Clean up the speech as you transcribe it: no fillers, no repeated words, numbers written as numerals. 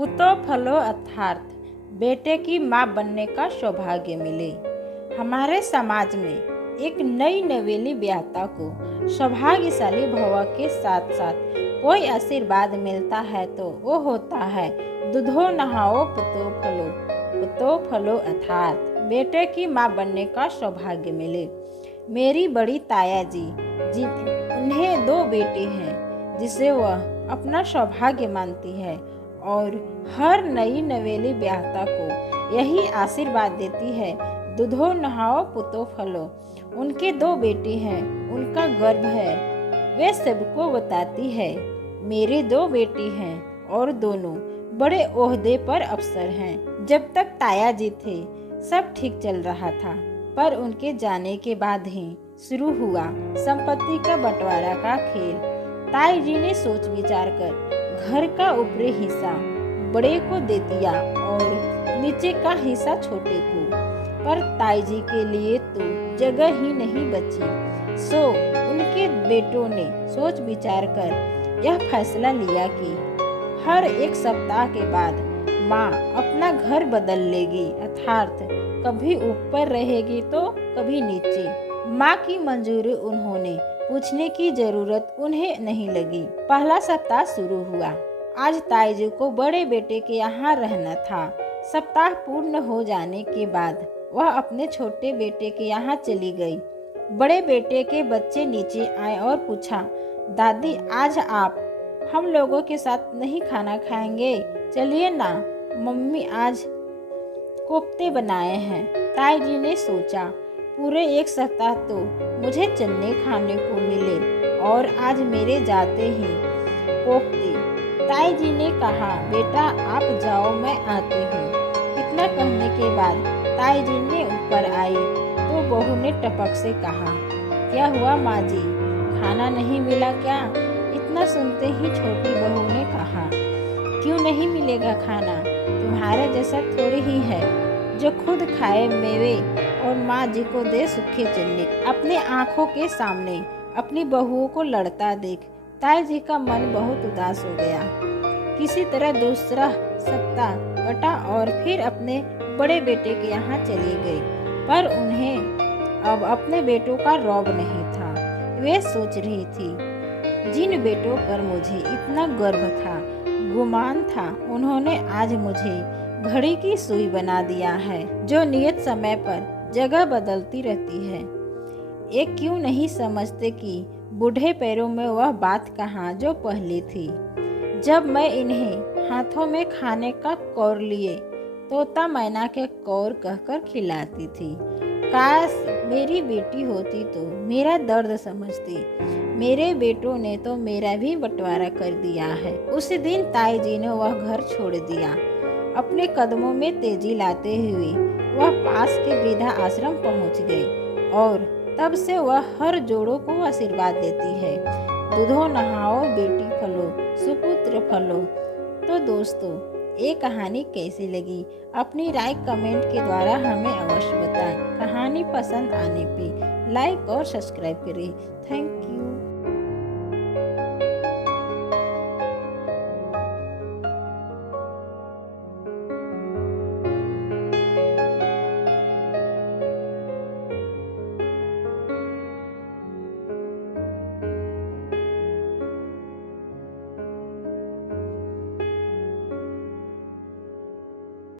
पुतो फलो अर्थात बेटे की माँ बनने का सौभाग्य मिले। हमारे समाज में एक नई नवेली ब्याहता को सौभाग्यशाली भव के साथ साथ कोई आशीर्वाद मिलता है तो वो होता है दूधो नहाओ पुतो फलो अर्थात बेटे की माँ बनने का सौभाग्य मिले। मेरी बड़ी ताया जी उन्हें 2 बेटे हैं जिसे वह अपना सौभाग्य मानती है और हर नई नवेली ब्याहता को यही आशीर्वाद देती है, दूधो नहाओ पुतो फलो। उनके 2 बेटे हैं, उनका गर्व है, वे सबको बताती है मेरे 2 बेटी हैं और दोनों बड़े ओहदे पर अफसर हैं। जब तक ताया जी थे सब ठीक चल रहा था, पर उनके जाने के बाद ही शुरू हुआ संपत्ति का बंटवारा का खेल। ताई जी ने सोच विचार कर घर का ऊपरी हिस्सा बड़े को दे दिया और नीचे का हिस्सा छोटे को, पर ताई जी के लिए तो जगह ही नहीं बची। सो उनके बेटों ने सोच विचार कर यह फैसला लिया कि हर 1 सप्ताह के बाद माँ अपना घर बदल लेगी, अर्थात कभी ऊपर रहेगी तो कभी नीचे। माँ की मंजूरी उन्होंने पूछने की जरूरत उन्हें नहीं लगी। पहला सप्ताह शुरू हुआ। आज ताई जी को बड़े बेटे के यहाँ रहना था। सप्ताह पूर्ण हो जाने के बाद वह अपने छोटे बेटे के यहाँ चली गई। बड़े बेटे के बच्चे नीचे आए और पूछा, दादी आज आप हम लोगों के साथ नहीं खाना खाएंगे? चलिए ना, मम्मी आज कोफ्ते बनाए हैं। ताई जी ने सोचा पूरे 1 सप्ताह तो मुझे चने खाने को मिले और आज मेरे जाते ही कोफ्ते। ताई जी ने कहा, बेटा आप जाओ मैं आती हूँ। इतना कहने के बाद ताई जी ने ऊपर आई तो बहू ने टपक से कहा, क्या हुआ माँ जी, खाना नहीं मिला क्या? इतना सुनते ही छोटी बहू ने कहा, क्यों नहीं मिलेगा खाना, तुम्हारे जैसा थोड़ी ही है जो खुद खाए मेवे और माँ जी को दे सूखे चने। अपने आँखों के सामने अपनी बहुओं को लड़ता देख ताई जी का मन बहुत उदास हो गया। किसी तरह दूसरा सप्ताह कटा और फिर अपने बड़े बेटे के यहाँ चली गई, पर उन्हें अब अपने बेटों का रौब नहीं था। वे सोच रही थी, जिन बेटों पर मुझे इतना गर्व था, गुमान था, उन्होंने आज मुझे घड़ी की सुई बना दिया है जो नियत समय पर जगह बदलती रहती है। एक क्यों नहीं समझते कि बूढ़े पैरों में वह बात कहाँ जो पहले थी, जब मैं इन्हें हाथों में खाने का कौर लिए तोता मैना के कौर कहकर खिलाती थी। काश मेरी बेटी होती तो मेरा दर्द समझती। मेरे बेटों ने तो मेरा भी बंटवारा कर दिया है। उस दिन ताई जी ने वह घर छोड़ दिया। अपने कदमों में तेजी लाते हुए वह पास के वृद्धा आश्रम पहुंच गई और तब से वह हर जोड़ों को आशीर्वाद देती है, दूधो नहाओ बेटी फलो सुपुत्र फलो। तो दोस्तों, ये कहानी कैसी लगी अपनी राय कमेंट के द्वारा हमें अवश्य बताएं। कहानी पसंद आने पे लाइक और सब्सक्राइब करें। Thank you.